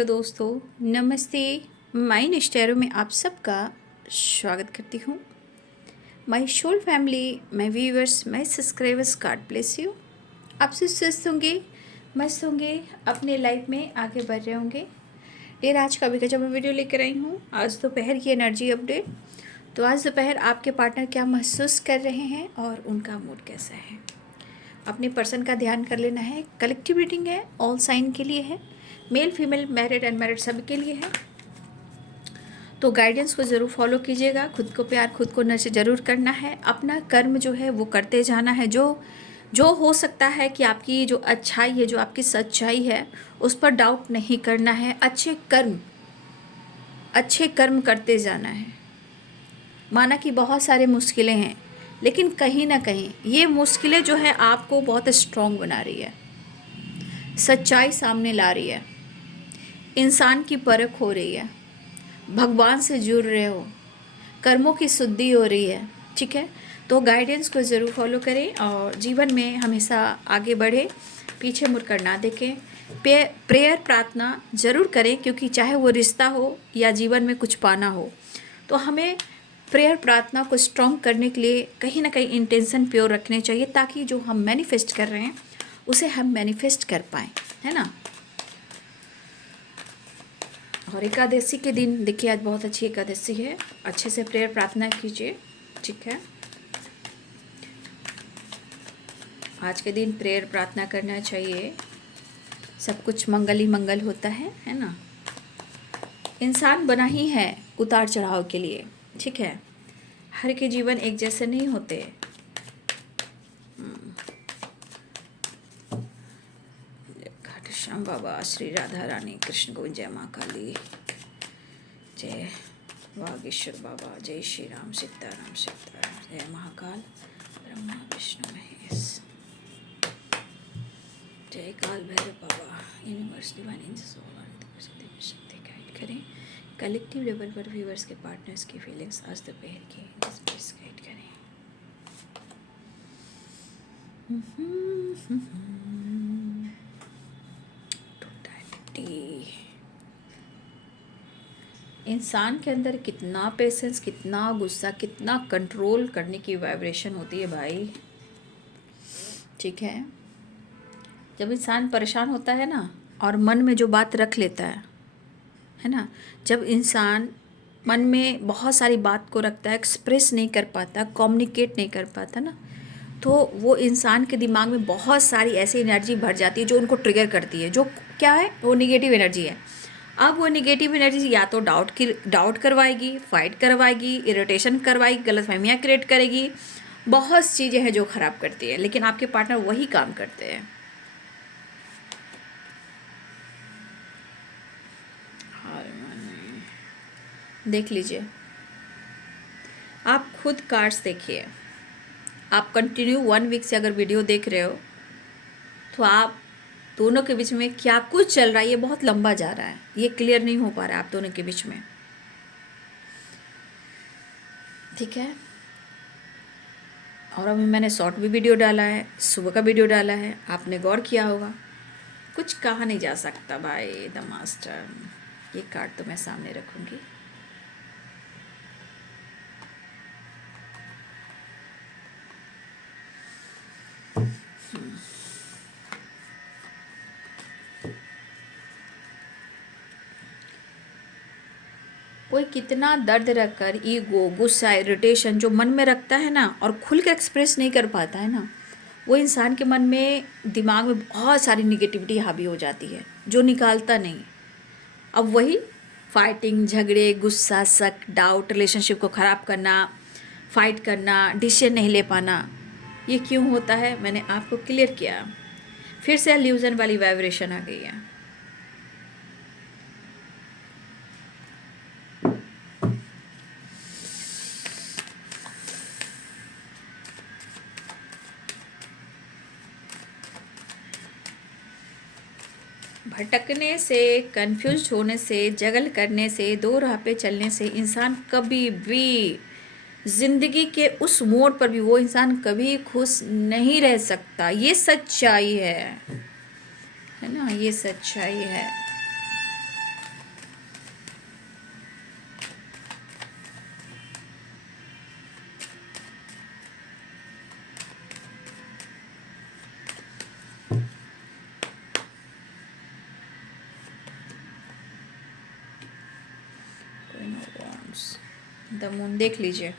Hello दोस्तों, नमस्ते। Mine स्टैरो में आप सबका स्वागत करती हूँ। My soul family, my viewers, my subscribers, God bless you. आप सब स्वस्थ होंगे, मस्त होंगे, अपने लाइफ में आगे बढ़ रहे होंगे। ये आज का भी जब मैं वीडियो लेकर आई हूँ, आज दोपहर की एनर्जी अपडेट। तो आज दोपहर आपके पार्टनर क्या महसूस कर रहे हैं और उनका मूड कैसा है, अपने पर्सन का ध्यान कर लेना है। कलेक्टिव रीडिंग है, ऑल साइन के लिए है, मेल फीमेल मैरिड अनमैरिड सभी के लिए है। तो गाइडेंस को ज़रूर फॉलो कीजिएगा। खुद को प्यार, खुद को नर्चर ज़रूर करना है। अपना कर्म जो है वो करते जाना है। जो हो सकता है कि आपकी जो अच्छाई है, जो आपकी सच्चाई है, उस पर डाउट नहीं करना है। अच्छे कर्म करते जाना है। माना कि बहुत सारे मुश्किलें हैं, लेकिन कहीं ना कहीं ये मुश्किलें जो है आपको बहुत स्ट्रॉन्ग बना रही है, सच्चाई सामने ला रही है, इंसान की परख हो रही है, भगवान से जुड़ रहे हो, कर्मों की शुद्धि हो रही है। ठीक है, तो गाइडेंस को ज़रूर फॉलो करें और जीवन में हमेशा आगे बढ़े, पीछे मुड़कर ना देखें। प्रेयर, प्रार्थना ज़रूर करें, क्योंकि चाहे वो रिश्ता हो या जीवन में कुछ पाना हो, तो हमें प्रेयर प्रार्थना को स्ट्रॉन्ग करने के लिए कहीं ना कहीं इंटेंशन प्योर रखने चाहिए, ताकि जो हम मैनिफेस्ट कर रहे हैं उसे हम मैनिफेस्ट कर पाएँ, है ना। और एकादशी के दिन देखिए, आज बहुत अच्छी एकादशी है, अच्छे से प्रेयर प्रार्थना कीजिए। ठीक है, आज के दिन प्रेयर प्रार्थना करना चाहिए, सब कुछ मंगल ही मंगल होता है ना। इंसान बना ही है उतार चढ़ाव के लिए। ठीक है, हर के जीवन एक जैसे नहीं होते। घाट श्याम बाबा, श्री राधा रानी, कृष्ण गोविंद, जय माँ काली, जय वागीश्वर बाबा, जय श्री राम, सीताराम सीताराम, जय महाकाल, ब्रह्मा विष्णु महेश, जय काल भैरव बाबा, यूनिवर्स डिवाइन एंजल्स शक्ति गाइड करें। कलेक्टिव लेवल पर व्यूअर्स के पार्टनर्स की फीलिंग्स आज दोपहर की गाइड करें। इंसान के अंदर कितना पेशेंस, कितना गुस्सा, कितना कंट्रोल करने की वाइब्रेशन होती है भाई। ठीक है, जब इंसान परेशान होता है ना, और मन में जो बात रख लेता है ना, जब इंसान मन में बहुत सारी बात को रखता है, एक्सप्रेस नहीं कर पाता, कम्युनिकेट नहीं कर पाता ना, तो वो इंसान के दिमाग में बहुत सारी ऐसी एनर्जी भर जाती है जो उनको ट्रिगर करती है, जो क्या है, वो निगेटिव एनर्जी है। अब वो निगेटिव एनर्जी या तो डाउट करवाएगी, फाइट करवाएगी, इरिटेशन करवाएगी, गलतफहमियाँ क्रिएट करेगी, बहुत चीज़ें हैं जो ख़राब करती है। लेकिन आपके पार्टनर वही काम करते हैं। देख लीजिए, आप खुद कार्ड्स देखिए। आप कंटिन्यू 1 वीक से अगर वीडियो देख रहे हो, तो आप दोनों के बीच में क्या कुछ चल रहा है, ये बहुत लंबा जा रहा है, ये क्लियर नहीं हो पा रहा है आप दोनों के बीच में। ठीक है, और अभी मैंने शॉर्ट भी वीडियो डाला है, सुबह का वीडियो डाला है, आपने गौर किया होगा। कुछ कहा नहीं जा सकता भाई, द मास्टर। ये कार्ड तो मैं सामने रखूँगी। कोई कितना दर्द रखकर, ईगो, गुस्सा, इरिटेशन जो मन में रखता है ना, और खुल कर एक्सप्रेस नहीं कर पाता है ना, वो इंसान के मन में, दिमाग में बहुत सारी निगेटिविटी हावी हो जाती है, जो निकालता नहीं। अब वही फाइटिंग, झगड़े, गुस्सा, शक, डाउट, रिलेशनशिप को ख़राब करना, फाइट करना, डिसीजन नहीं ले पाना, ये क्यों होता है मैंने आपको क्लियर किया। फिर से इल्यूजन वाली वाइब्रेशन आ गई है। भटकने से, कंफ्यूज होने से, जगल करने से, दो राह पे चलने से इंसान कभी भी ज़िंदगी के उस मोड़ पर भी वो इंसान कभी खुश नहीं रह सकता। ये सच्चाई है ना, ये सच्चाई है। द मून देख लीजिए।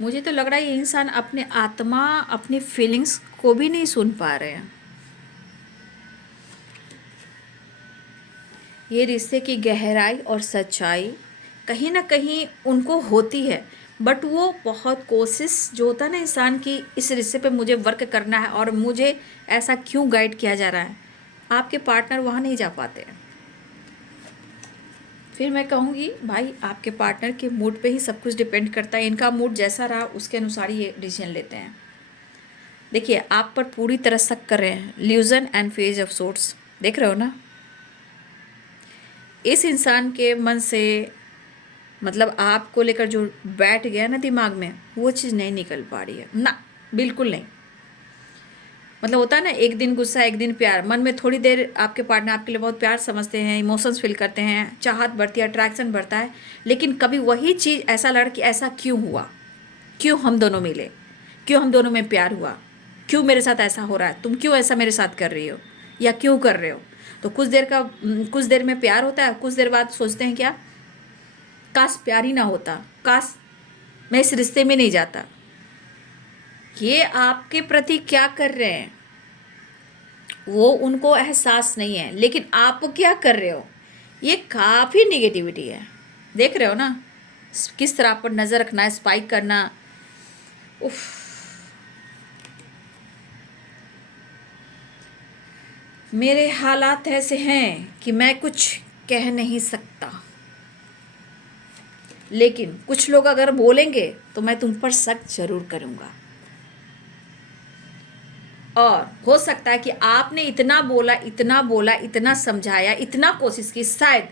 मुझे तो लग रहा है ये इंसान अपने आत्मा, अपनी फीलिंग्स को भी नहीं सुन पा रहे हैं। ये रिश्ते की गहराई और सच्चाई कहीं ना कहीं उनको होती है, बट वो बहुत कोशिश जो होता है ना इंसान की, इस रिश्ते पे मुझे वर्क करना है और मुझे ऐसा क्यों गाइड किया जा रहा है, आपके पार्टनर वहाँ नहीं जा पाते हैं। फिर मैं कहूँगी भाई आपके पार्टनर के मूड पे ही सब कुछ डिपेंड करता है। इनका मूड जैसा रहा उसके अनुसार ही ये डिसीजन लेते हैं। देखिए आप पर पूरी तरह शक कर रहे हैं, ल्यूजन एंड फेज ऑफ सोर्ट्स देख रहे हो ना। इस इंसान के मन से मतलब आपको लेकर जो बैठ गया ना दिमाग में, वो चीज़ नहीं निकल पा रही है ना, बिल्कुल नहीं। मतलब होता है ना, एक दिन गुस्सा एक दिन प्यार, मन में थोड़ी देर आपके पार्टनर आपके लिए बहुत प्यार समझते हैं, इमोशंस फील करते हैं, चाहत बढ़ती है, अट्रैक्शन बढ़ता है, लेकिन कभी वही चीज़ ऐसा लड़ कि ऐसा क्यों हुआ, क्यों हम दोनों मिले, क्यों हम दोनों में प्यार हुआ, क्यों मेरे साथ ऐसा हो रहा है, तुम क्यों ऐसा मेरे साथ कर रही हो या क्यों कर रहे हो। तो कुछ देर में प्यार होता है, कुछ देर बाद सोचते हैं क्या, काश प्यार ही ना होता, काश मैं इस रिश्ते में नहीं जाता। ये आपके प्रति क्या कर रहे हैं वो उनको एहसास नहीं है, लेकिन आप क्या कर रहे हो, ये काफ़ी निगेटिविटी है। देख रहे हो ना किस तरह आप पर नज़र रखना है, स्पाइक करना। उफ, मेरे हालात ऐसे हैं कि मैं कुछ कह नहीं सकता, लेकिन कुछ लोग अगर बोलेंगे तो मैं तुम पर शक जरूर करूँगा। और हो सकता है कि आपने इतना बोला, इतना बोला, इतना समझाया, इतना कोशिश की, शायद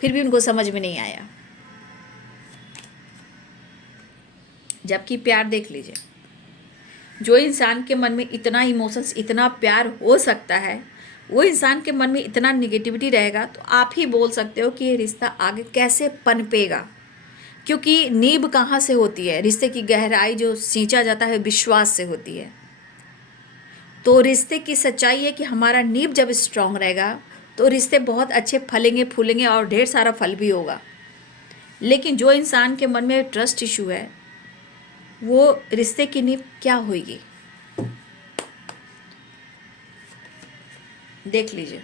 फिर भी उनको समझ में नहीं आया। जबकि प्यार देख लीजिए, जो इंसान के मन में इतना इमोशंस, इतना प्यार हो सकता है, वो इंसान के मन में इतना निगेटिविटी रहेगा, तो आप ही बोल सकते हो कि ये रिश्ता आगे कैसे पनपेगा। क्योंकि नींव कहाँ से होती है, रिश्ते की गहराई जो सींचा जाता है विश्वास से होती है। तो रिश्ते की सच्चाई है कि हमारा नींव जब स्ट्रांग रहेगा तो रिश्ते बहुत अच्छे फलेंगे फूलेंगे और ढेर सारा फल भी होगा। लेकिन जो इंसान के मन में ट्रस्ट इशू है, वो रिश्ते की नींव क्या होगी। देख लीजिए,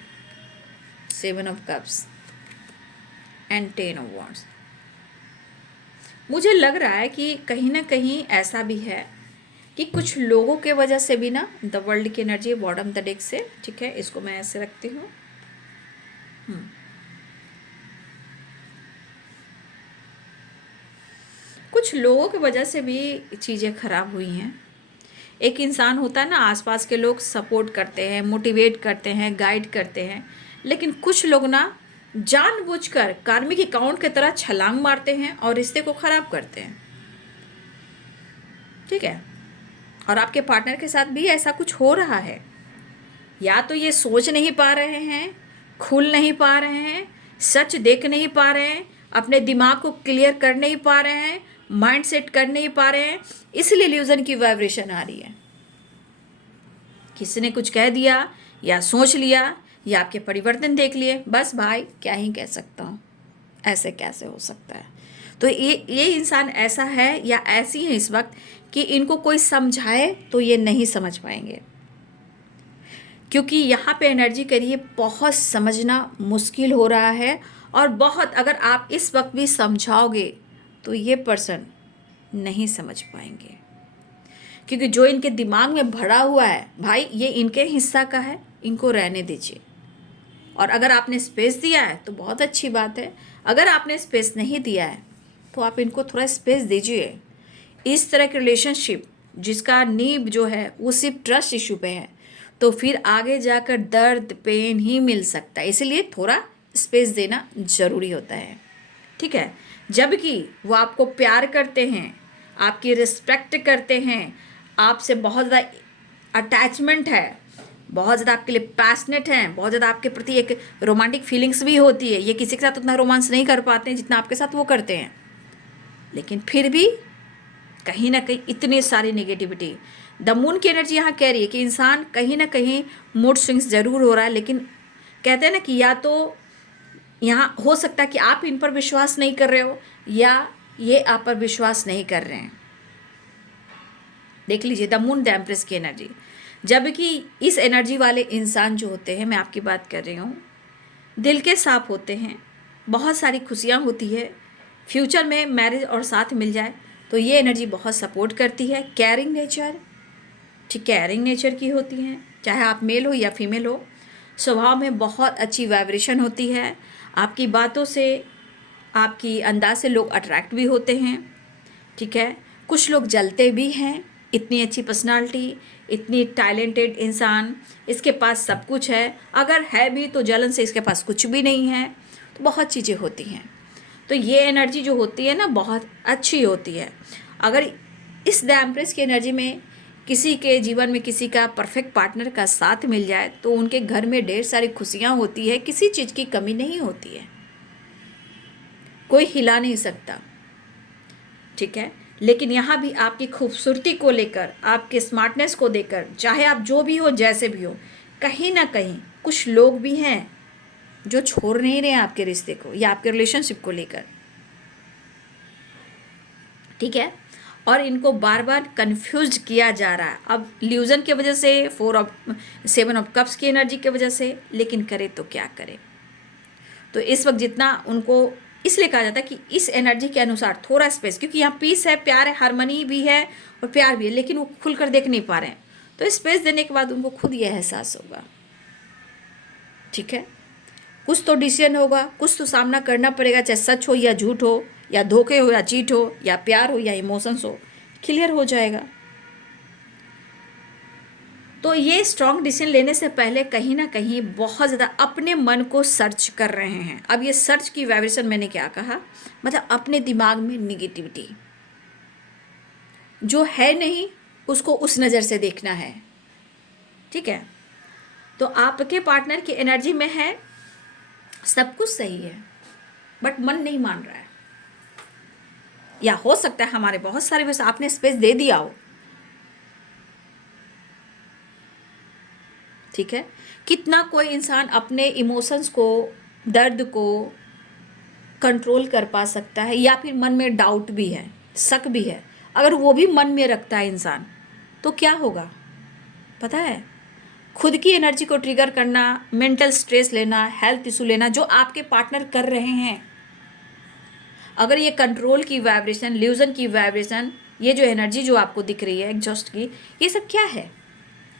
7 of cups and 10 of wands. मुझे लग रहा है कि कहीं ना कहीं ऐसा भी है कि कुछ लोगों के वजह से भी ना, द वर्ल्ड की एनर्जी बॉटम द डेक से, ठीक है, इसको मैं ऐसे रखती हूँ। कुछ लोगों की वजह से भी चीज़ें खराब हुई हैं। एक इंसान होता है ना, आसपास के लोग सपोर्ट करते हैं, मोटिवेट करते हैं, गाइड करते हैं, लेकिन कुछ लोग ना जानबूझकर कार्मिक अकाउंट की तरह छलांग मारते हैं और रिश्ते को ख़राब करते हैं। ठीक है, और आपके पार्टनर के साथ भी ऐसा कुछ हो रहा है। या तो ये सोच नहीं पा रहे हैं, खुल नहीं पा रहे हैं, सच देख नहीं पा रहे हैं, अपने दिमाग को क्लियर कर नहीं पा रहे हैं, माइंड सेट कर नहीं पा रहे हैं, इसलिए इल्यूजन की वाइब्रेशन आ रही है। किसी ने कुछ कह दिया या सोच लिया या आपके परिवर्तन देख लिए, बस भाई क्या ही कह सकता हूँ, ऐसे कैसे हो सकता है। तो ये इंसान ऐसा है या ऐसी है इस वक्त कि इनको कोई समझाए तो ये नहीं समझ पाएंगे, क्योंकि यहाँ पे एनर्जी करिए बहुत समझना मुश्किल हो रहा है। और बहुत अगर आप इस वक्त भी समझाओगे तो ये पर्सन नहीं समझ पाएंगे, क्योंकि जो इनके दिमाग में भरा हुआ है भाई, ये इनके हिस्सा का है, इनको रहने दीजिए। और अगर आपने स्पेस दिया है तो बहुत अच्छी बात है, अगर आपने स्पेस नहीं दिया है तो आप इनको थोड़ा स्पेस दीजिए। इस तरह के रिलेशनशिप जिसका नींव जो है वो सिर्फ ट्रस्ट इशू पे है, तो फिर आगे जाकर दर्द पेन ही मिल सकता है, इसलिए थोड़ा स्पेस देना ज़रूरी होता है। ठीक है, जबकि वो आपको प्यार करते हैं, आपकी रिस्पेक्ट करते हैं, आपसे बहुत ज़्यादा अटैचमेंट है, बहुत ज़्यादा आपके लिए पैशनेट हैं, बहुत ज़्यादा आपके प्रति एक रोमांटिक फीलिंग्स भी होती है। ये किसी के साथ उतना रोमांस नहीं कर पाते हैं जितना आपके साथ वो करते हैं, लेकिन फिर भी कहीं ना कहीं इतनी सारी नेगेटिविटी। द मून की एनर्जी यहाँ कह रही है कि इंसान कहीं ना कहीं मूड स्विंग्स ज़रूर हो रहा है, लेकिन कहते हैं ना कि या तो यहाँ हो सकता है कि आप इन पर विश्वास नहीं कर रहे हो या ये आप पर विश्वास नहीं कर रहे हैं। देख लीजिए द मून द एम्प्रेस की एनर्जी, जबकि इस एनर्जी वाले इंसान जो होते हैं, मैं आपकी बात कर रही हूँ, दिल के साफ होते हैं, बहुत सारी खुशियाँ होती है, फ्यूचर में मैरिज और साथ मिल जाए तो ये एनर्जी बहुत सपोर्ट करती है। केयरिंग नेचर, ठीक, केयरिंग नेचर की होती हैं, चाहे आप मेल हो या फीमेल हो। स्वभाव में बहुत अच्छी वाइब्रेशन होती है, आपकी बातों से, आपकी अंदाज से लोग अट्रैक्ट भी होते हैं, ठीक है। कुछ लोग जलते भी हैं, इतनी अच्छी पर्सनालिटी, इतनी टैलेंटेड इंसान, इसके पास सब कुछ है, अगर है भी तो जलन से इसके पास कुछ भी नहीं है, तो बहुत चीज़ें होती हैं। तो ये एनर्जी जो होती है ना बहुत अच्छी होती है। अगर इस द एम्प्रेस की एनर्जी में किसी के जीवन में किसी का परफेक्ट पार्टनर का साथ मिल जाए तो उनके घर में ढेर सारी खुशियाँ होती है, किसी चीज़ की कमी नहीं होती है, कोई हिला नहीं सकता, ठीक है। लेकिन यहाँ भी आपकी खूबसूरती को लेकर, आपके स्मार्टनेस को देकर, चाहे आप जो भी हो जैसे भी हो, कहीं ना कहीं कुछ लोग भी हैं जो छोड़ नहीं रहे हैं आपके रिश्ते को या आपके रिलेशनशिप को लेकर, ठीक है। और इनको बार बार कंफ्यूज किया जा रहा है, अब ल्यूजन की वजह से, 7 ऑफ कप्स की एनर्जी की वजह से, लेकिन करे तो क्या करे। तो इस वक्त जितना उनको इसलिए कहा जाता है कि इस एनर्जी के अनुसार थोड़ा स्पेस, क्योंकि यहाँ पीस है, प्यार है, हार्मनी भी है और प्यार भी है, लेकिन वो खुलकर देख नहीं पा रहे हैं, तो स्पेस देने के बाद उनको खुद ये एहसास होगा, ठीक है। कुछ तो डिसीजन होगा, कुछ तो सामना करना पड़ेगा, चाहे सच हो या झूठ हो, या धोखे हो या चीट हो, या प्यार हो या इमोशंस हो, क्लियर हो जाएगा। तो ये स्ट्रॉन्ग डिसीजन लेने से पहले कहीं ना कहीं बहुत ज़्यादा अपने मन को सर्च कर रहे हैं। अब ये सर्च की वाइब्रेशन मैंने क्या कहा, मतलब अपने दिमाग में निगेटिविटी जो है नहीं उसको उस नज़र से देखना है, ठीक है। तो आपके पार्टनर की एनर्जी में है सब कुछ सही है बट मन नहीं मान रहा है, या हो सकता है हमारे बहुत सारे वैसे आपने स्पेस दे दिया हो, ठीक है। कितना कोई इंसान अपने इमोशंस को, दर्द को कंट्रोल कर पा सकता है, या फिर मन में डाउट भी है, शक भी है, अगर वो भी मन में रखता है इंसान तो क्या होगा पता है। खुद की एनर्जी को ट्रिगर करना, मेंटल स्ट्रेस लेना, हेल्थ इशू लेना जो आपके पार्टनर कर रहे हैं, अगर ये कंट्रोल की वाइब्रेशन, ल्यूजन की वाइब्रेशन, ये जो एनर्जी जो आपको दिख रही है एग्जॉस्ट की, ये सब क्या है,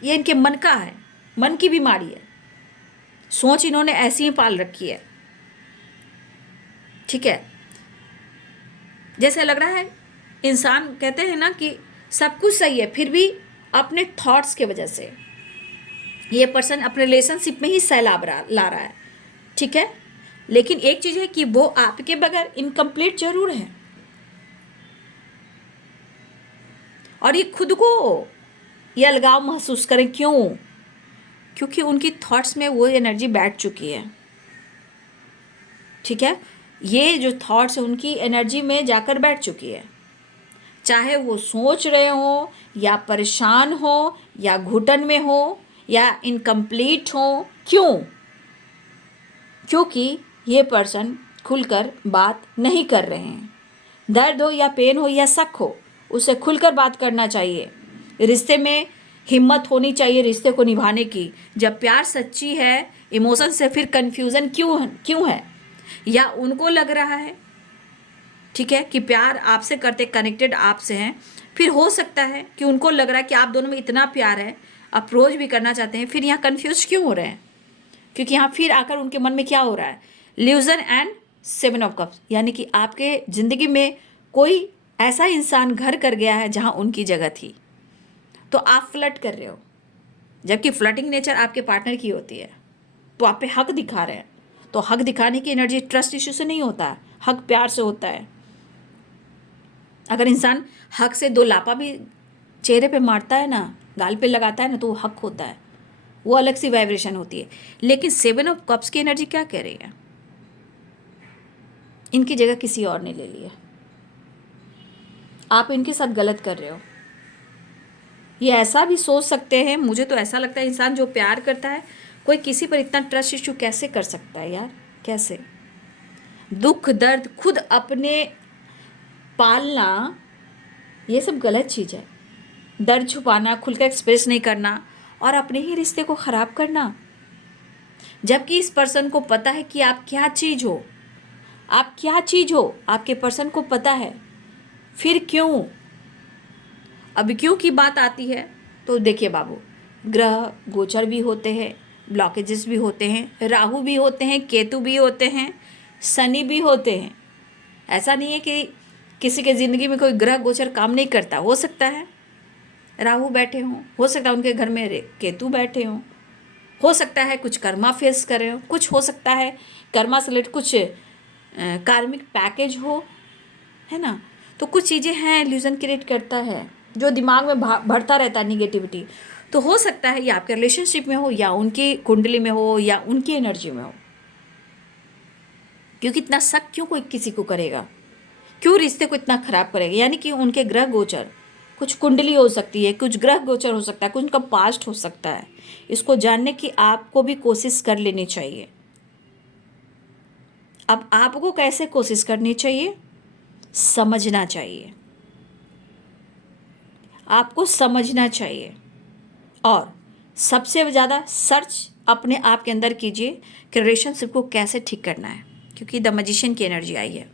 ये इनके मन का है, मन की बीमारी है, सोच इन्होंने ऐसी ही पाल रखी है, ठीक है। जैसे लग रहा है इंसान, कहते हैं ना कि सब कुछ सही है फिर भी अपने थॉट्स के वजह से ये पर्सन अपने रिलेशनशिप में ही सैलाब ला रहा है, ठीक है। लेकिन एक चीज़ है कि वो आपके बगैर इनकम्प्लीट जरूर है, और ये खुद को ये अलगाव महसूस करें, क्यों, क्योंकि उनकी थॉट्स में वो एनर्जी बैठ चुकी है, ठीक है। ये जो थॉट्स है उनकी एनर्जी में जाकर बैठ चुकी है, चाहे वो सोच रहे हो या परेशान हो या घुटन में हो या इनकम्प्लीट हो, क्यों, क्योंकि ये पर्सन खुलकर बात नहीं कर रहे हैं। दर्द हो या पेन हो या शक हो, उसे खुलकर बात करना चाहिए। रिश्ते में हिम्मत होनी चाहिए रिश्ते को निभाने की। जब प्यार सच्ची है, इमोशन से फिर कन्फ्यूज़न क्यों है, या उनको लग रहा है, ठीक है, कि प्यार आपसे करते, कनेक्टेड आपसे हैं, फिर हो सकता है कि उनको लग रहा है कि आप दोनों में इतना प्यार है, अप्रोच भी करना चाहते हैं, फिर यहाँ कन्फ्यूज क्यों हो रहे हैं, क्योंकि यहाँ फिर आकर उनके मन में क्या हो रहा है, ल्यूजन एंड 7 ऑफ कप्स, यानी कि आपके ज़िंदगी में कोई ऐसा इंसान घर कर गया है जहाँ उनकी जगह थी, तो आप फ्लर्ट कर रहे हो, जबकि फ्लर्टिंग नेचर आपके पार्टनर की होती है, तो आप पे हक दिखा रहे हैं। तो हक दिखाने की एनर्जी ट्रस्ट इश्यू से नहीं होता है, हक प्यार से होता है। अगर इंसान हक से 2 लापा भी चेहरे पे मारता है ना, गाल पे लगाता है ना, तो वो हक होता है, वो अलग सी वाइब्रेशन होती है। लेकिन 7 ऑफ कप्स की एनर्जी क्या कह रही है, इनकी जगह किसी और ने ले ली है, आप इनके साथ गलत कर रहे हो। ये ऐसा भी सोच सकते हैं, मुझे तो ऐसा लगता है इंसान जो प्यार करता है कोई किसी पर इतना ट्रस्ट इशू कैसे कर सकता है यार, कैसे? दुख दर्द खुद अपने पालना, ये सब गलत चीज़ है। दर्द छुपाना, खुलकर एक्सप्रेस नहीं करना और अपने ही रिश्ते को ख़राब करना, जबकि इस पर्सन को पता है कि आप क्या चीज़ हो, आप क्या चीज़ हो, आपके पर्सन को पता है। फिर क्यों? अब क्यों की बात आती है तो देखिए बाबू, ग्रह गोचर भी होते हैं, ब्लॉकेजेस भी होते हैं, राहु भी होते हैं, केतु भी होते हैं, शनि भी होते हैं। ऐसा नहीं है कि किसी के ज़िंदगी में कोई ग्रह गोचर काम नहीं करता। हो सकता है राहु बैठे हों, हो सकता है उनके घर में केतु बैठे हों, हो सकता है कुछ कर्मा फेस कर रहे हो, कुछ हो सकता है कर्मा से रिलेटेड कुछ कार्मिक पैकेज हो, है ना। तो कुछ चीज़ें हैं, इल्यूजन क्रिएट करता है जो दिमाग में बढ़ता रहता है निगेटिविटी। तो हो सकता है ये आपके रिलेशनशिप में हो, या उनकी कुंडली में हो, या उनकी एनर्जी में हो। क्योंकि इतना शक क्यों कोई किसी को करेगा, क्यों रिश्ते को इतना खराब करेगा? यानी कि उनके ग्रह गोचर, कुछ कुंडली हो सकती है, कुछ ग्रह गोचर हो सकता है, कुछ उनका पास्ट हो सकता है। इसको जानने की आपको भी कोशिश कर लेनी चाहिए। अब आपको कैसे कोशिश करनी चाहिए? समझना चाहिए, आपको समझना चाहिए। और सबसे ज़्यादा सर्च अपने आप के अंदर कीजिए कि रिलेशनशिप को कैसे ठीक करना है, क्योंकि द मैजिशियन की एनर्जी आई है।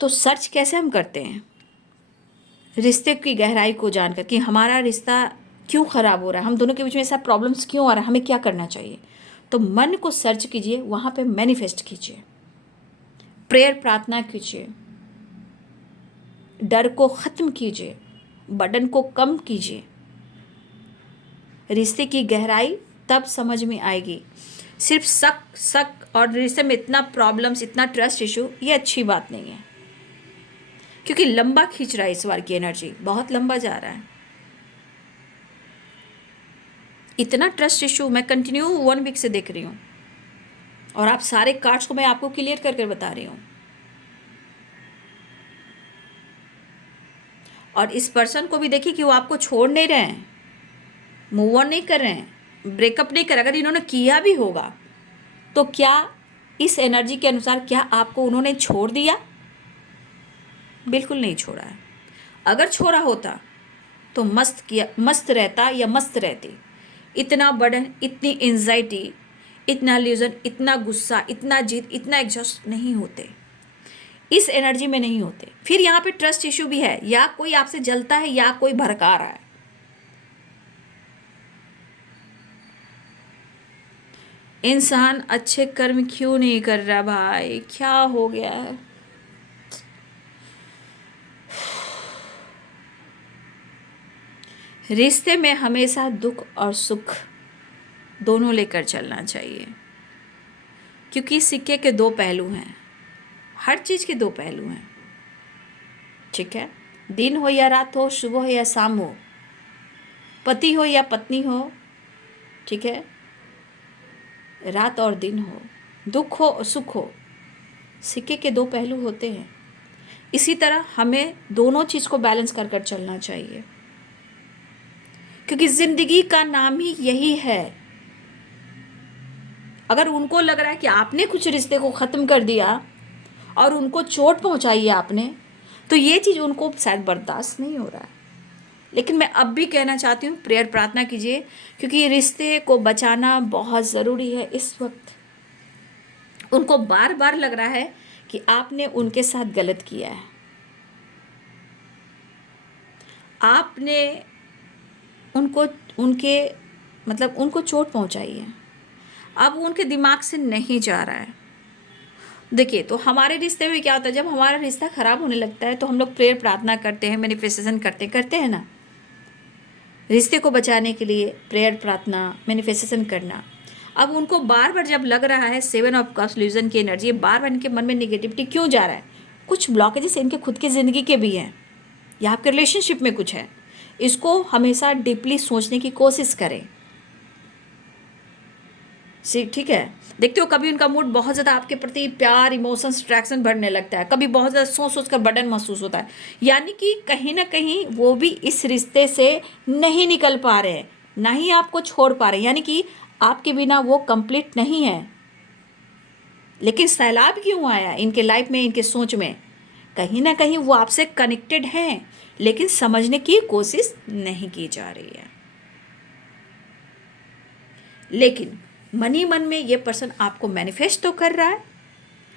तो सर्च कैसे हम करते हैं? रिश्ते की गहराई को जानकर कि हमारा रिश्ता क्यों ख़राब हो रहा है, हम दोनों के बीच में ऐसा प्रॉब्लम्स क्यों आ रहा है, हमें क्या करना चाहिए। तो मन को सर्च कीजिए, वहाँ पे मैनिफेस्ट कीजिए, प्रेयर प्रार्थना कीजिए, डर को ख़त्म कीजिए, बर्डन को कम कीजिए। रिश्ते की गहराई तब समझ में आएगी। सिर्फ शक और रिश्ते में इतना प्रॉब्लम्स, इतना ट्रस्ट इशू, ये अच्छी बात नहीं है, क्योंकि लंबा खींच रहा है इस बार की एनर्जी, बहुत लंबा जा रहा है। इतना ट्रस्ट इशू मैं कंटिन्यू 1 वीक से देख रही हूँ, और आप सारे कार्ड्स को मैं आपको क्लियर करके बता रही हूँ। और इस पर्सन को भी देखिए कि वो आपको छोड़ नहीं रहे हैं, मूव ऑन नहीं कर रहे हैं, ब्रेकअप नहीं कर रहे। अगर इन्होंने किया भी होगा तो क्या इस एनर्जी के अनुसार क्या आपको उन्होंने छोड़ दिया? बिल्कुल नहीं छोड़ा है। अगर छोड़ा होता तो मस्त रहता या मस्त रहती। इतना बर्डन, इतनी एंजाइटी, इतना इल्यूजन, इतना गुस्सा, इतना जिद, इतना एग्जॉस्ट नहीं होते, इस एनर्जी में नहीं होते। फिर यहाँ पे ट्रस्ट इशू भी है, या कोई आपसे जलता है या कोई भड़का रहा है। इंसान अच्छे कर्म क्यों नहीं कर रहा भाई, क्या हो गया है? रिश्ते में हमेशा दुख और सुख दोनों लेकर चलना चाहिए, क्योंकि सिक्के के 2 पहलू हैं, हर चीज़ के 2 पहलू हैं। ठीक है, दिन हो या रात हो, सुबह हो या शाम हो, पति हो या पत्नी हो, ठीक है, रात और दिन हो, दुख हो और सुख हो, सिक्के के 2 पहलू होते हैं। इसी तरह हमें दोनों चीज़ को बैलेंस कर कर चलना चाहिए, क्योंकि ज़िंदगी का नाम ही यही है। अगर उनको लग रहा है कि आपने कुछ रिश्ते को ख़त्म कर दिया और उनको चोट पहुंचाई है आपने, तो ये चीज़ उनको शायद बर्दाश्त नहीं हो रहा है। लेकिन मैं अब भी कहना चाहती हूँ, प्रेयर प्रार्थना कीजिए, क्योंकि रिश्ते को बचाना बहुत ज़रूरी है। इस वक्त उनको बार बार लग रहा है कि आपने उनके साथ गलत किया है, आपने उनको उनको चोट पहुंचाई है। अब उनके दिमाग से नहीं जा रहा है। देखिए, तो हमारे रिश्ते में क्या होता है, जब हमारा रिश्ता ख़राब होने लगता है तो हम लोग प्रेयर प्रार्थना करते हैं, मैनिफेस्टेशन करते हैं ना, रिश्ते को बचाने के लिए प्रेयर प्रार्थना, मैनिफेस्टेशन करना। अब उनको बार बार जब लग रहा है 7 ऑफ कप्स इल्यूजन की एनर्जी, बार बार इनके मन में नेगेटिविटी क्यों जा रहा है? कुछ ब्लॉकेजेस इनके खुद की ज़िंदगी के भी हैं, या आपके रिलेशनशिप में कुछ है। इसको हमेशा डीपली सोचने की कोशिश करें। ठीक है, देखते हो कभी उनका मूड बहुत ज़्यादा आपके प्रति प्यार, इमोशंस, अट्रैक्शन बढ़ने लगता है, कभी बहुत ज़्यादा सोच कर बर्डन महसूस होता है। यानी कि कहीं ना कहीं वो भी इस रिश्ते से नहीं निकल पा रहे हैं, ना ही आपको छोड़ पा रहे, यानी कि आपके बिना वो कंप्लीट नहीं है। लेकिन सैलाब क्यों आया इनके लाइफ में, इनके सोच में? कहीं ना कहीं वो आपसे कनेक्टेड हैं, लेकिन समझने की कोशिश नहीं की जा रही है। लेकिन मन ही मन में ये पर्सन आपको मैनिफेस्ट तो कर रहा है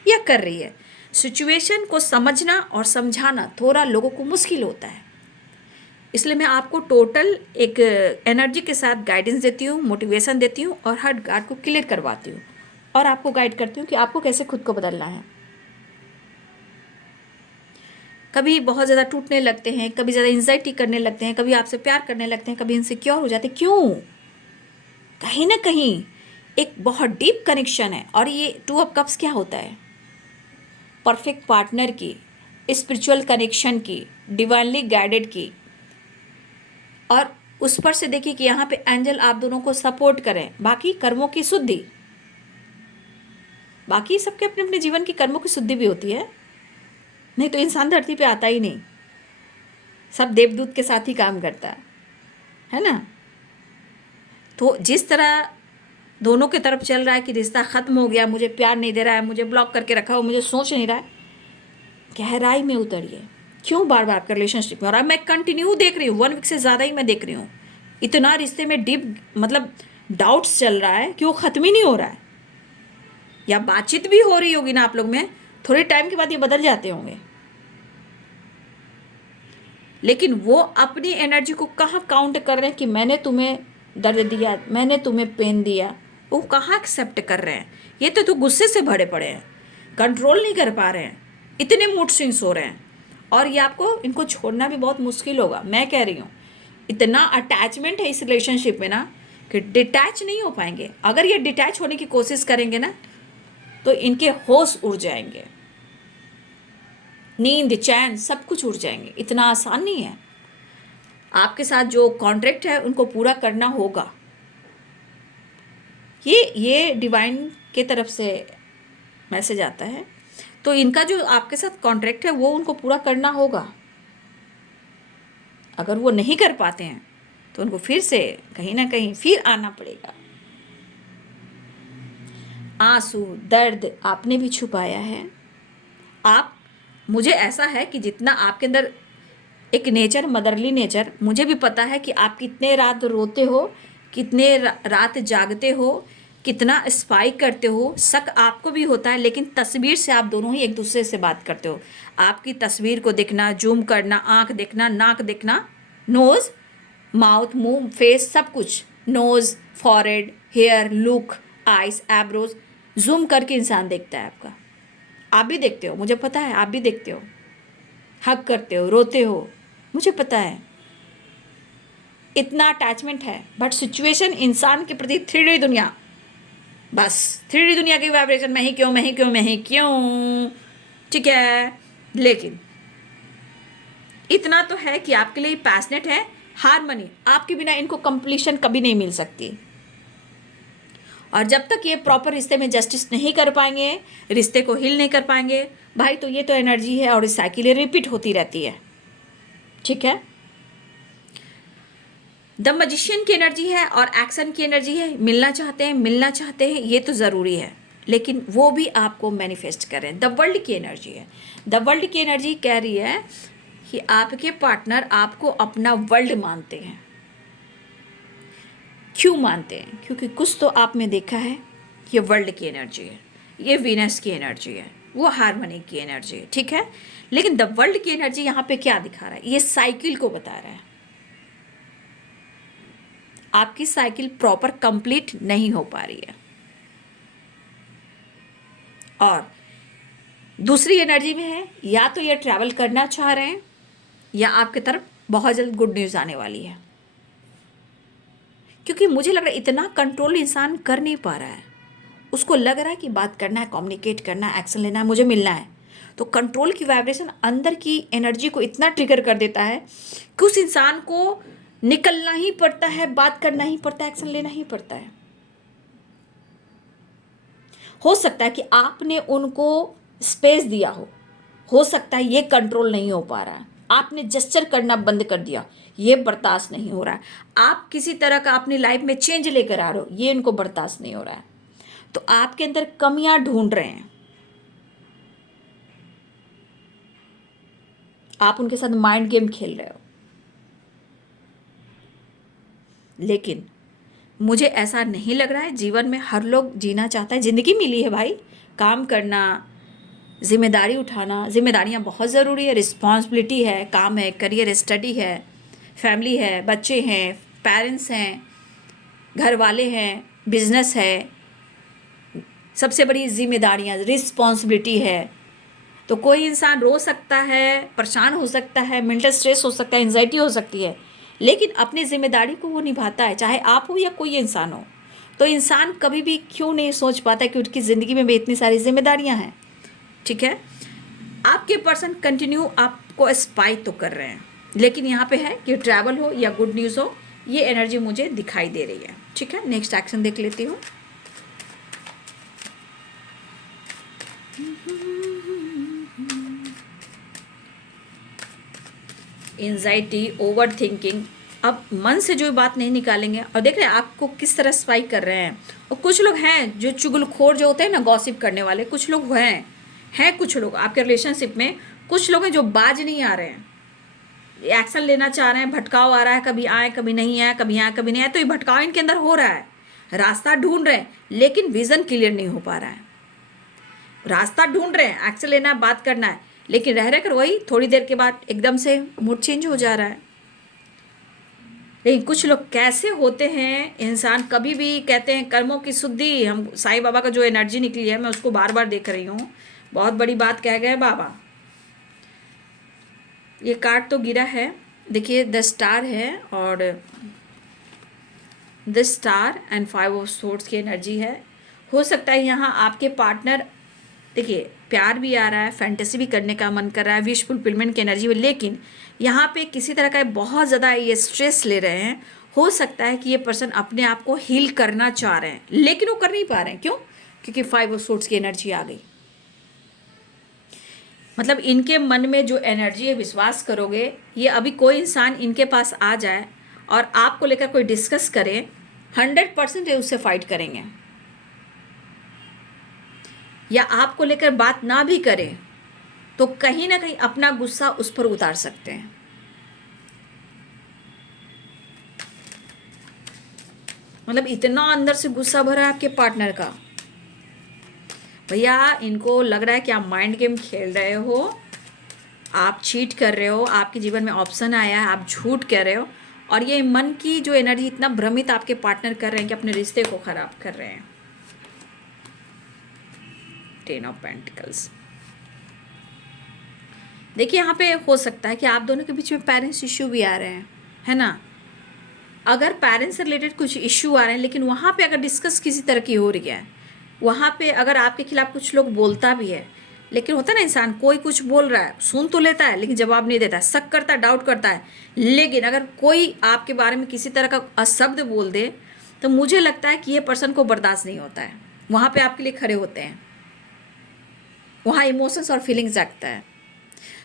या कर रही है। सिचुएशन को समझना और समझाना थोड़ा लोगों को मुश्किल होता है, इसलिए मैं आपको टोटल एक एनर्जी के साथ गाइडेंस देती हूँ, मोटिवेशन देती हूँ और हर गार्ड को क्लियर करवाती हूँ और आपको गाइड करती हूँ कि आपको कैसे खुद को बदलना है। कभी बहुत ज़्यादा टूटने लगते हैं, कभी ज़्यादा एंजाइटी करने लगते हैं, कभी आपसे प्यार करने लगते हैं, कभी इनसिक्योर हो जाते हैं। क्यों? कहीं ना कहीं एक बहुत डीप कनेक्शन है। और ये 2 ऑफ कप्स क्या होता है? परफेक्ट पार्टनर की, स्पिरिचुअल कनेक्शन की, डिवाइनली गाइडेड की। और उस पर से देखिए कि यहाँ पे एंजल आप दोनों को सपोर्ट करें। बाकी कर्मों की शुद्धि, बाकी सबके अपने अपने जीवन की कर्मों की शुद्धि भी होती है, नहीं तो इंसान धरती पे आता ही नहीं। सब देवदूत के साथ ही काम करता है ना। तो जिस तरह दोनों की तरफ चल रहा है कि रिश्ता ख़त्म हो गया, मुझे प्यार नहीं दे रहा है, मुझे ब्लॉक करके रखा हो, मुझे सोच नहीं रहा है, गहराई में उतरिए। क्यों बार बार आपका रिलेशनशिप में हो रहा है? मैं कंटिन्यू देख रही हूँ, 1 वीक से ज़्यादा ही मैं देख रही हूँ। इतना रिश्ते में डीप मतलब डाउट्स चल रहा है कि वो ख़त्म ही नहीं हो रहा है। या बातचीत भी हो रही होगी ना आप लोग में, थोड़े टाइम के बाद ये बदल जाते होंगे, लेकिन वो अपनी एनर्जी को कहाँ काउंट कर रहे हैं कि मैंने तुम्हें दर्द दिया, मैंने तुम्हें पेन दिया, वो कहाँ एक्सेप्ट कर रहे हैं? ये तो गुस्से से भरे पड़े हैं, कंट्रोल नहीं कर पा रहे हैं, इतने मूड स्विंग्स हो रहे हैं। और ये आपको इनको छोड़ना भी बहुत मुश्किल होगा। मैं कह रही हूँ, इतना अटैचमेंट है इस रिलेशनशिप में ना कि डिटैच नहीं हो पाएंगे। अगर ये डिटैच होने की कोशिश करेंगे ना तो इनके होश उड़ जाएंगे, नींद चैन सब कुछ उड़ जाएंगे। इतना आसान नहीं है। आपके साथ जो कॉन्ट्रैक्ट है उनको पूरा करना होगा। ये डिवाइन के तरफ से मैसेज आता है, तो इनका जो आपके साथ कॉन्ट्रैक्ट है वो उनको पूरा करना होगा। अगर वो नहीं कर पाते हैं तो उनको फिर से कहीं ना कहीं फिर आना पड़ेगा। आंसू दर्द आपने भी छुपाया है। आप, मुझे ऐसा है कि जितना आपके अंदर एक नेचर, मदरली नेचर, मुझे भी पता है कि आप कितने रात रोते हो, कितने रात जागते हो, कितना स्पाइक करते हो। शक आपको भी होता है, लेकिन तस्वीर से आप दोनों ही एक दूसरे से बात करते हो। आपकी तस्वीर को देखना, जूम करना, आंख देखना, नाक देखना, नोज़, माउथ, मुंह, फेस, सब कुछ, nose, forehead, hair, look, eyes, eyebrows, zoom करके इंसान देखता है आपका। आप भी देखते हो, मुझे पता है, आप भी देखते हो, हग करते हो, रोते हो, मुझे पता है। इतना अटैचमेंट है, बट सिचुएशन इंसान के प्रति 3D दुनिया, बस 3D दुनिया की वाइब्रेशन, मैं ही क्यों, मैं ही क्यों, मैं ही क्यों। ठीक है, लेकिन इतना तो है कि आपके लिए पैशनेट है। हारमनी, आपके बिना इनको कंप्लीशन कभी नहीं मिल सकती। और जब तक ये प्रॉपर रिश्ते में जस्टिस नहीं कर पाएंगे, रिश्ते को हील नहीं कर पाएंगे भाई, तो ये तो एनर्जी है और इस साइकिल रिपीट होती रहती है। ठीक है, द मजिशियन की एनर्जी है और एक्शन की एनर्जी है। मिलना चाहते हैं, मिलना चाहते हैं, ये तो ज़रूरी है, लेकिन वो भी आपको मैनिफेस्ट कर रहे हैं। द वर्ल्ड की एनर्जी है। द वर्ल्ड की एनर्जी कह रही है कि आपके पार्टनर आपको अपना वर्ल्ड मानते हैं। क्यों मानते हैं? क्योंकि कुछ तो आप में देखा है। ये वर्ल्ड की एनर्जी है, ये वीनस की एनर्जी है, वो हार्मनी की एनर्जी है। ठीक है, लेकिन द वर्ल्ड की एनर्जी यहाँ पे क्या दिखा रहा है? ये साइकिल को बता रहा है। आपकी साइकिल प्रॉपर कंप्लीट नहीं हो पा रही है, और दूसरी एनर्जी में है, या तो ये ट्रैवल करना चाह रहे हैं या आपके तरफ बहुत जल्द गुड न्यूज़ आने वाली है। क्योंकि मुझे लग रहा है इतना कंट्रोल इंसान कर नहीं पा रहा है। उसको लग रहा है कि बात करना है, कम्युनिकेट करना है, एक्शन लेना है, मुझे मिलना है। तो कंट्रोल की वाइब्रेशन अंदर की एनर्जी को इतना ट्रिगर कर देता है कि उस इंसान को निकलना ही पड़ता है, बात करना ही पड़ता है, एक्शन लेना ही पड़ता है। हो सकता है कि आपने उनको स्पेस दिया हो सकता है ये कंट्रोल नहीं हो पा रहा है, आपने जेस्चर करना बंद कर दिया, ये बर्दाश्त नहीं हो रहा है। आप किसी तरह का अपनी लाइफ में चेंज लेकर आ रहे हो, ये इनको बर्दाश्त नहीं हो रहा है। तो आपके अंदर कमियां ढूंढ रहे हैं, आप उनके साथ माइंड गेम खेल रहे हो। लेकिन मुझे ऐसा नहीं लग रहा है। जीवन में हर लोग जीना चाहता है, ज़िंदगी मिली है भाई, काम करना, जिम्मेदारी उठाना। जिम्मेदारियाँ बहुत ज़रूरी है, रिस्पॉन्सिबिलिटी है, काम है, करियर है, स्टडी है, फैमिली है, बच्चे हैं, पेरेंट्स हैं, घर वाले हैं, बिजनेस है, सबसे बड़ी जिम्मेदारियाँ, रिस्पॉन्सिबिलिटी है। तो कोई इंसान रो सकता है, परेशान हो सकता है, मेंटल स्ट्रेस हो सकता है, एंजाइटी हो सकती है, लेकिन अपनी जिम्मेदारी को वो निभाता है, चाहे आप हो या कोई इंसान हो। तो इंसान कभी भी क्यों नहीं सोच पाता कि उसकी ज़िंदगी में भी इतनी सारी जिम्मेदारियां हैं। ठीक है, आपके पर्सन कंटिन्यू आपको स्पाई तो कर रहे हैं, लेकिन यहाँ पे है कि ट्रैवल हो या गुड न्यूज़ हो, ये एनर्जी मुझे दिखाई दे रही है। ठीक है, नेक्स्ट एक्शन देख लेती हूँ। एंजाइटी, ओवर थिंकिंग, अब मन से जो बात नहीं निकालेंगे। और देख रहे हैं आपको किस तरह स्पाई कर रहे हैं। और कुछ लोग हैं जो चुगलखोर जो होते हैं ना, गॉसिप करने वाले, कुछ लोग हैं कुछ लोग आपके रिलेशनशिप में, कुछ लोग हैं जो बाज नहीं आ रहे हैं, एक्शन लेना चाह रहे हैं, भटकाव आ रहा है, कभी आए कभी नहीं आए, कभी आए कभी नहीं आए। तो ये भटकाव इनके अंदर हो रहा है, रास्ता ढूंढ रहे हैं, लेकिन विजन क्लियर नहीं हो पा रहा है। रास्ता ढूंढ रहे हैं, एक्शन लेना है, बात करना है, लेकिन रह रहकर वही थोड़ी देर के बाद एकदम से मूड चेंज हो जा रहा है। लेकिन कुछ लोग कैसे होते हैं, इंसान कभी भी कहते हैं कर्मों की शुद्धि। हम साईं बाबा का जो एनर्जी निकली है, मैं उसको बार बार देख रही हूँ, बहुत बड़ी बात कह गए बाबा। ये कार्ड तो गिरा है, देखिए द स्टार है, और the star and 5 of swords की एनर्जी है। हो सकता है यहाँ आपके पार्टनर, देखिए प्यार भी आ रहा है, फैंटेसी भी करने का मन कर रहा है, विश फुलफिलमेंट की एनर्जी में, लेकिन यहाँ पे किसी तरह का बहुत ज़्यादा ये स्ट्रेस ले रहे हैं। हो सकता है कि ये पर्सन अपने आप को हील करना चाह रहे हैं, लेकिन वो कर नहीं पा रहे हैं। क्यों? क्योंकि 5 ऑफ सोर्ड्स की एनर्जी आ गई। मतलब इनके मन में जो एनर्जी है, विश्वास करोगे, ये अभी कोई इंसान इनके पास आ जाए और आपको लेकर कोई डिस्कस करे, 100% ये उससे फाइट करेंगे। या आपको लेकर बात ना भी करे तो कहीं ना कहीं अपना गुस्सा उस पर उतार सकते हैं। मतलब इतना अंदर से गुस्सा भरा है आपके पार्टनर का। भैया इनको लग रहा है कि आप माइंड गेम खेल रहे हो, आप चीट कर रहे हो, आपके जीवन में ऑप्शन आया है, आप झूठ कह रहे हो, और ये मन की जो एनर्जी इतना भ्रमित आपके पार्टनर कर रहे हैं कि अपने रिश्ते को खराब कर रहे हैं। 10 ऑफ पेंटिकल्स। देखिए यहाँ पे हो सकता है कि आप दोनों के बीच में पेरेंट्स इश्यू भी आ रहे हैं, है ना। अगर पेरेंट्स से रिलेटेड कुछ इश्यू आ रहे हैं, लेकिन वहाँ पे अगर डिस्कस किसी तरह की हो रही है, वहाँ पे अगर आपके खिलाफ कुछ लोग बोलता भी है, लेकिन होता है ना इंसान कोई कुछ बोल रहा है, सुन तो लेता है लेकिन जवाब नहीं देता है, शक करता है, डाउट करता है, लेकिन अगर कोई आपके बारे में किसी तरह का अशब्द बोल दे तो मुझे लगता है कि ये पर्सन को बर्दाश्त नहीं होता है। वहाँ पे आपके लिए खड़े होते हैं, वहाँ इमोशंस और फीलिंग्स जागता है।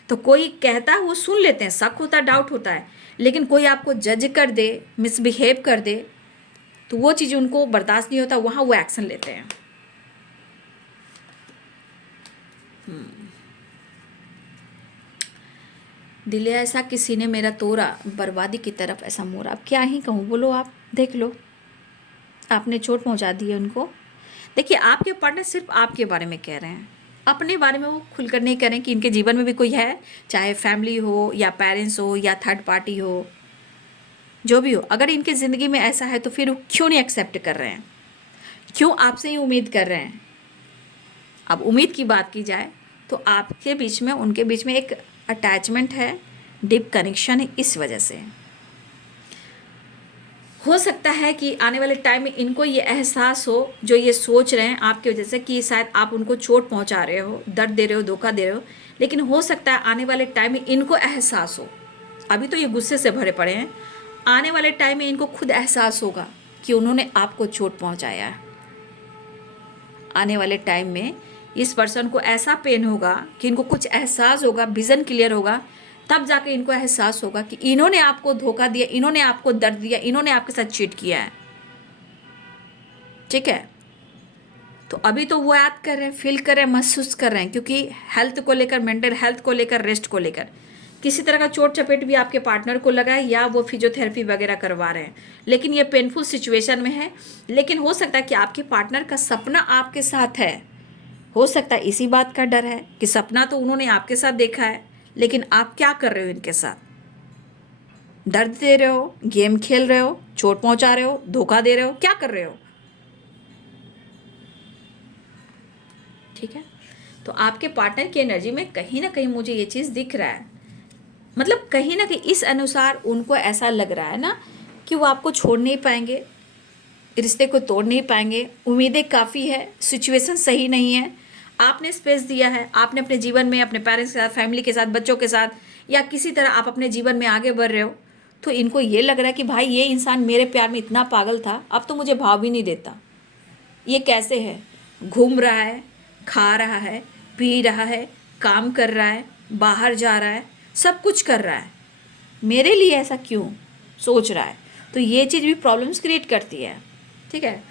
तो कोई कहता है वो सुन लेते हैं, शक होता है, डाउट होता है, लेकिन कोई आपको जज कर दे, मिसबिहेव कर दे, तो वो चीज़ उनको बर्दाश्त नहीं होता, वहाँ वो एक्शन लेते हैं। दिल ऐसा किसी ने मेरा तोड़ा, बर्बादी की तरफ ऐसा मोड़ा। अब क्या ही कहूँ, बोलो आप, देख लो, आपने चोट पहुँचा दी है उनको। देखिए आपके पार्टनर सिर्फ आपके बारे में कह रहे हैं, अपने बारे में वो खुलकर नहीं करें कि इनके जीवन में भी कोई है, चाहे फैमिली हो या पेरेंट्स हो या थर्ड पार्टी हो, जो भी हो। अगर इनके ज़िंदगी में ऐसा है तो फिर क्यों नहीं एक्सेप्ट कर रहे हैं, क्यों आपसे ही उम्मीद कर रहे हैं। अब उम्मीद की बात की जाए तो आपके बीच में उनके बीच में एक अटैचमेंट है, डीप कनेक्शन है। इस वजह से हो सकता है कि आने वाले टाइम में इनको ये एहसास हो, जो ये सोच रहे हैं आपकी वजह से, कि शायद आप उनको चोट पहुंचा रहे हो, दर्द दे रहे हो, धोखा दे रहे हो, लेकिन हो सकता है आने वाले टाइम में इनको एहसास हो। अभी तो ये गुस्से से भरे पड़े हैं, आने वाले टाइम में इनको खुद एहसास होगा कि उन्होंने आपको चोट पहुंचाया है। आने वाले टाइम में इस पर्सन को ऐसा पेन होगा कि इनको कुछ एहसास होगा, विज़न क्लियर होगा तब जाके इनको एहसास होगा कि इन्होंने आपको धोखा दिया, इन्होंने आपको दर्द दिया, इन्होंने आपके साथ चीट किया है। ठीक है, तो अभी तो वो याद कर रहे हैं, फील कर रहे हैं, महसूस कर रहे हैं, क्योंकि हेल्थ को लेकर, मेंटल हेल्थ को लेकर, रेस्ट को लेकर किसी तरह का चोट चपेट भी आपके पार्टनर को लगा है, या वो फिजियोथेरेपी वगैरह करवा रहे हैं, लेकिन ये पेनफुल सिचुएशन में है। लेकिन हो सकता है कि आपके पार्टनर का सपना आपके साथ है, हो सकता है इसी बात का डर है कि सपना तो उन्होंने आपके साथ देखा है, लेकिन आप क्या कर रहे हो इनके साथ? दर्द दे रहे हो, गेम खेल रहे हो, चोट पहुंचा रहे हो, धोखा दे रहे हो, क्या कर रहे हो? ठीक है, तो आपके पार्टनर की एनर्जी में कहीं ना कहीं मुझे ये चीज़ दिख रहा है, मतलब कहीं ना कहीं इस अनुसार उनको ऐसा लग रहा है ना कि वो आपको छोड़ नहीं पाएंगे, रिश्ते को तोड़ नहीं पाएंगे। उम्मीदें काफ़ी है, सिचुएशन सही नहीं है, आपने स्पेस दिया है, आपने अपने जीवन में अपने पेरेंट्स के साथ, फैमिली के साथ, बच्चों के साथ, या किसी तरह आप अपने जीवन में आगे बढ़ रहे हो, तो इनको ये लग रहा है कि भाई ये इंसान मेरे प्यार में इतना पागल था, अब तो मुझे भाव भी नहीं देता। ये कैसे है? घूम रहा है, खा रहा है, पी रहा है, काम कर रहा है, बाहर जा रहा है, सब कुछ कर रहा है, मेरे लिए ऐसा क्यों सोच रहा है? तो ये चीज़ भी प्रॉब्लम्स क्रिएट करती है। ठीक है,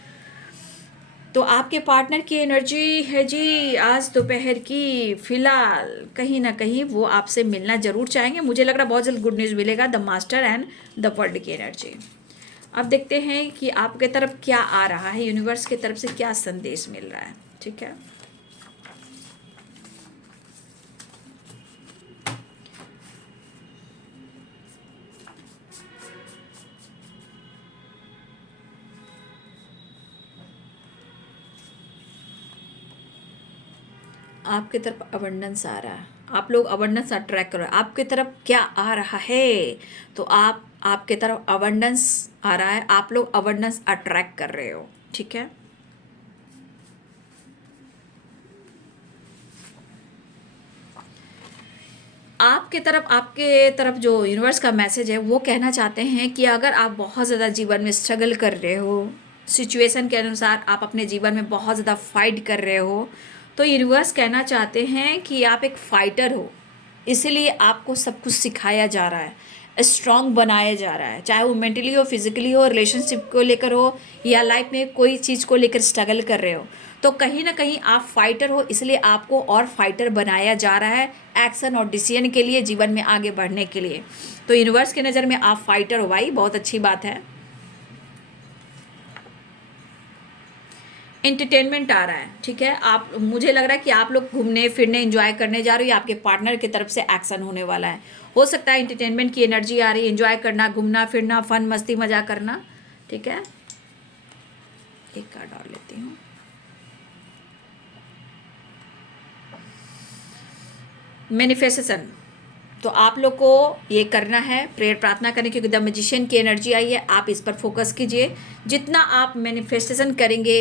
तो आपके पार्टनर की एनर्जी है जी आज दोपहर की, फिलहाल कहीं ना कहीं वो आपसे मिलना जरूर चाहेंगे। मुझे लग रहा है बहुत जल्द गुड न्यूज़ मिलेगा, the master and the world की एनर्जी। अब देखते हैं कि आपके तरफ क्या आ रहा है, यूनिवर्स की तरफ से क्या संदेश मिल रहा है। ठीक है, आपके तरफ अबंडेंस आ रहा है, आप लोग अबंडेंस अट्रैक्ट करो। आपके तरफ क्या आ रहा है? तो आपके तरफ अबंडेंस आ रहा है, आप लोग अबंडेंस अट्रैक्ट कर रहे हो। ठीक है, आपके तरफ जो यूनिवर्स का मैसेज है वो कहना चाहते हैं कि अगर आप बहुत ज़्यादा जीवन में स्ट्रगल कर रहे हो, सिचुएशन के अनुसार आप अपने जीवन में बहुत ज़्यादा फाइट कर रहे हो, तो यूनिवर्स कहना चाहते हैं कि आप एक फाइटर हो, इसीलिए आपको सब कुछ सिखाया जा रहा है, स्ट्रॉन्ग बनाया जा रहा है, चाहे वो मेंटली हो, फिजिकली हो, रिलेशनशिप को लेकर हो, या लाइफ में कोई चीज़ को लेकर स्ट्रगल कर रहे हो, तो कहीं ना कहीं आप फाइटर हो, इसलिए आपको और फाइटर बनाया जा रहा है एक्शन और डिसीजन के लिए, जीवन में आगे बढ़ने के लिए। तो यूनिवर्स की नज़र में आप फाइटर हो भाई, बहुत अच्छी बात है। एंटरटेनमेंट आ रहा है। ठीक है, आप, मुझे लग रहा है कि आप लोग घूमने फिरने एंजॉय करने जा रहे हो, या आपके पार्टनर की तरफ से एक्शन होने वाला है। हो सकता है एंटरटेनमेंट की एनर्जी आ रही है, एंजॉय करना, घूमना फिरना, फन मस्ती मजा करना। ठीक है, एक कार्ड और लेती हूँ। मैनिफेस्टेशन, तो आप लोग को ये करना है, प्रेयर प्रार्थना करें, क्योंकि द मैजिशियन की एनर्जी आई है, आप इस पर फोकस कीजिए। जितना आप मैनिफेस्टेशन करेंगे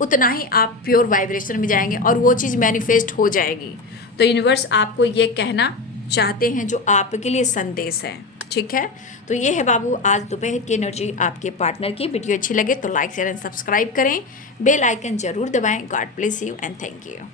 उतना ही आप प्योर वाइब्रेशन में जाएंगे और वो चीज़ मैनिफेस्ट हो जाएगी। तो यूनिवर्स आपको ये कहना चाहते हैं जो आपके लिए संदेश है। ठीक है, तो ये है बाबू आज दोपहर की एनर्जी आपके पार्टनर की। वीडियो अच्छी लगे तो लाइक शेयर एंड सब्सक्राइब करें, बेल आइकन जरूर दबाएं। God bless you and thank you.